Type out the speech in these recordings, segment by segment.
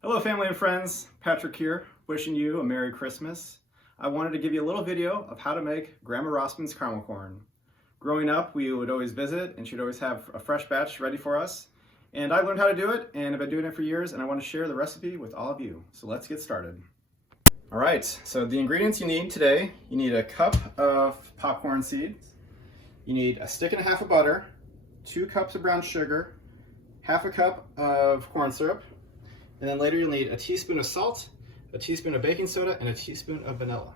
Hello family and friends, Patrick here, wishing you a Merry Christmas. I wanted to give you a little video of how to make Grandma Rossmann's caramel corn. Growing up, we would always visit and she'd always have a fresh batch ready for us. And I learned how to do it and I've been doing it for years and I want to share the recipe with all of you. So let's get started. All right, so the ingredients you need today, you need a cup of popcorn seeds, you need a stick and a half of butter, 2 cups of brown sugar, half a cup of corn syrup, and then later you'll need a teaspoon of salt, a teaspoon of baking soda, and a teaspoon of vanilla.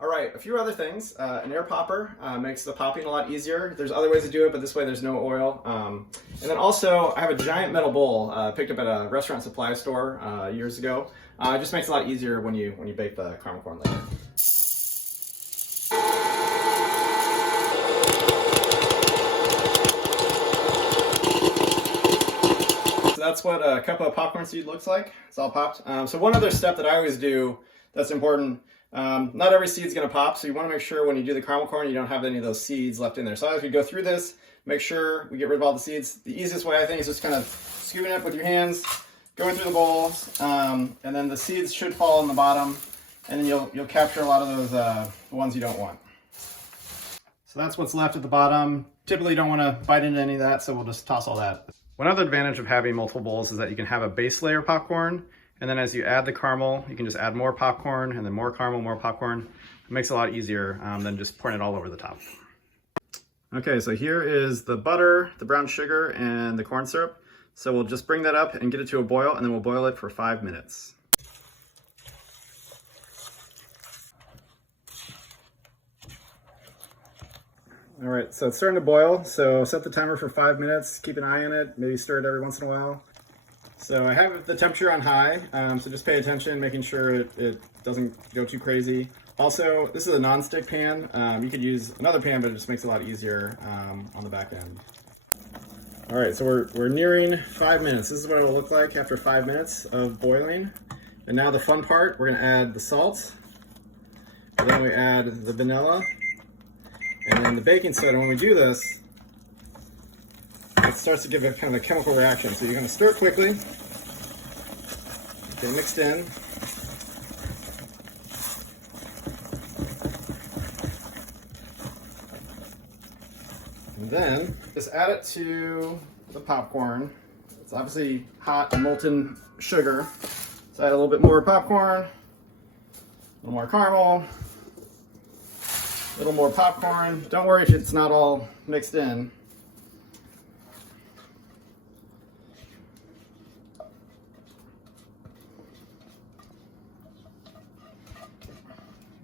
All right, a few other things. An air popper makes the popping a lot easier. There's other ways to do it, but this way there's no oil. And then also, I have a giant metal bowl picked up at a restaurant supply store years ago. It just makes it a lot easier when you bake the caramel corn later. That's what a cup of popcorn seed looks like. It's all popped. So one other step that I always do that's important, not every seed's gonna pop, so you wanna make sure when you do the caramel corn you don't have any of those seeds left in there. So I could go through this, make sure we get rid of all the seeds. The easiest way I think is just kind of scooping it with your hands, going through the bowls, and then the seeds should fall in the bottom, and then you'll capture a lot of those the ones you don't want. So that's what's left at the bottom. Typically you don't wanna bite into any of that, so we'll just toss all that. One other advantage of having multiple bowls is that you can have a base layer of popcorn, and then as you add the caramel, you can just add more popcorn, and then more caramel, more popcorn. It makes it a lot easier than just pouring it all over the top. Okay, so here is the butter, the brown sugar, and the corn syrup. So we'll just bring that up and get it to a boil, and then we'll boil it for 5 minutes. All right, so it's starting to boil, so set the timer for 5 minutes, keep an eye on it, maybe stir it every once in a while. So I have the temperature on high, so just pay attention, making sure it doesn't go too crazy. Also, this is a non-stick pan. You could use another pan, but it just makes it a lot easier on the back end. All right, so we're nearing 5 minutes. This is what it will look like after 5 minutes of boiling. And now the fun part, we're gonna add the salt, and then we add the vanilla, and then the baking soda. When we do this, it starts to give a kind of a chemical reaction. So you're going to stir it quickly, get it mixed in. And then just add it to the popcorn. It's obviously hot molten sugar. So add a little bit more popcorn, a little more caramel, a little more popcorn. Don't worry if it's not all mixed in.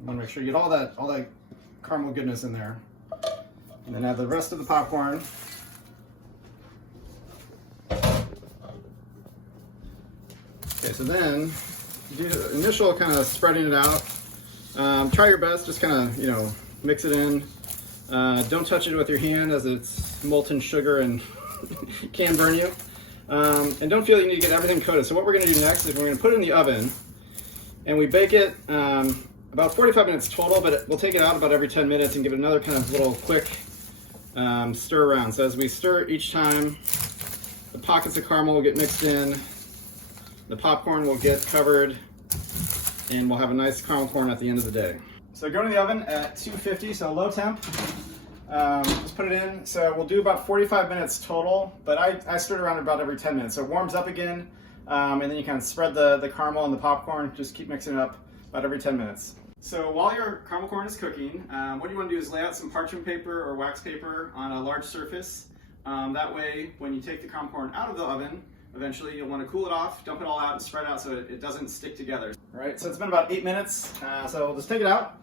You want to make sure you get all that caramel goodness in there. And then add the rest of the popcorn. Okay, so then do the initial kind of spreading it out. Try your best, just kind of, mix it in. Don't touch it with your hand as it's molten sugar and can burn you. And don't feel like you need to get everything coated. So what we're going to do next is we're going to put it in the oven and we bake it about 45 minutes total, but we'll take it out about every 10 minutes and give it another kind of little quick stir around. So as we stir each time, the pockets of caramel will get mixed in, the popcorn will get covered, and we'll have a nice caramel corn at the end of the day. So go to the oven at 250, so low temp. Just put it in. So we'll do about 45 minutes total, but I stir it around about every 10 minutes. So it warms up again, and then you kind of spread the caramel and the popcorn, just keep mixing it up about every 10 minutes. So while your caramel corn is cooking, what you want to do is lay out some parchment paper or wax paper on a large surface. That way, when you take the caramel corn out of the oven, eventually you'll want to cool it off, dump it all out, and spread out so it doesn't stick together. All right, so it's been about 8 minutes, so we'll just take it out.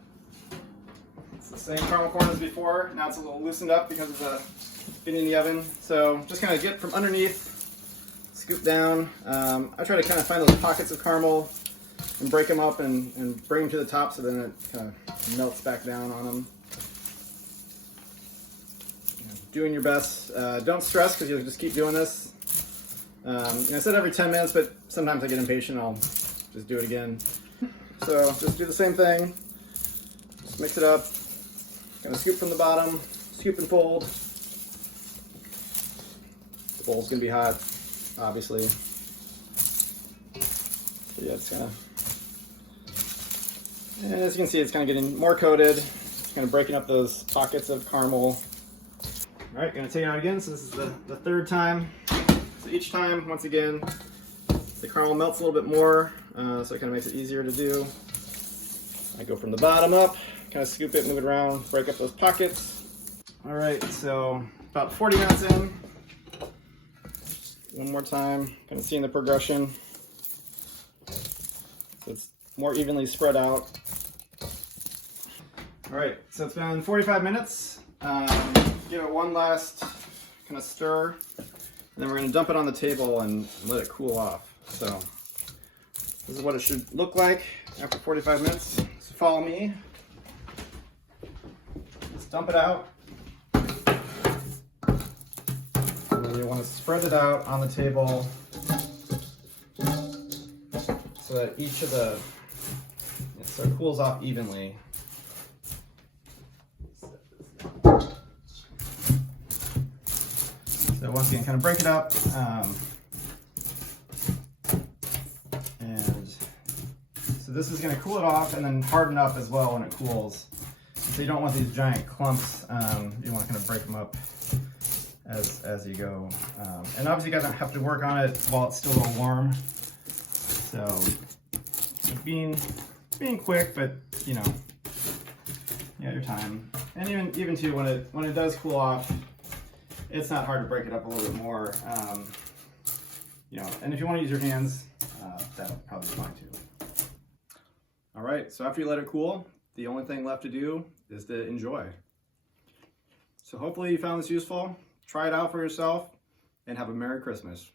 It's the same caramel corn as before. Now it's a little loosened up because of the being in the oven. So just kind of get from underneath, scoop down. I try to kind of find those pockets of caramel and break them up and bring them to the top so then it kind of melts back down on them. Doing your best. Don't stress because you'll just keep doing this. I said every 10 minutes, but sometimes I get impatient. I'll just do it again. So just do the same thing. Just mix it up. Kind of scoop from the bottom, scoop and fold. The bowl's gonna be hot, obviously. Yeah, it's kind of, and as you can see, it's kind of getting more coated. It's kind of breaking up those pockets of caramel. All right, gonna take it out again. So this is the third time. So each time, once again, the caramel melts a little bit more, so it kind of makes it easier to do. I go from the bottom up, kind of scoop it, move it around, break up those pockets. All right, so about 40 minutes in. One more time, kind of seeing the progression. So it's more evenly spread out. All right, so it's been 45 minutes. Give it one last kind of stir, and then we're gonna dump it on the table and let it cool off. So this is what it should look like after 45 minutes. So follow me. Just dump it out. And then you want to spread it out on the table so that each of the, so it cools off evenly. So once again, kind of break it up. And so this is going to cool it off and then harden up as well when it cools. So you don't want these giant clumps. You want to kind of break them up as you go. And obviously you guys don't have to work on it while it's still a little warm. So being quick, but you know, you got your time. And even too, when it does cool off, it's not hard to break it up a little bit more. You know, and if you want to use your hands, that'll probably be fine too. All right, so after you let it cool, the only thing left to do is to enjoy. So hopefully you found this useful. Try it out for yourself and have a Merry Christmas.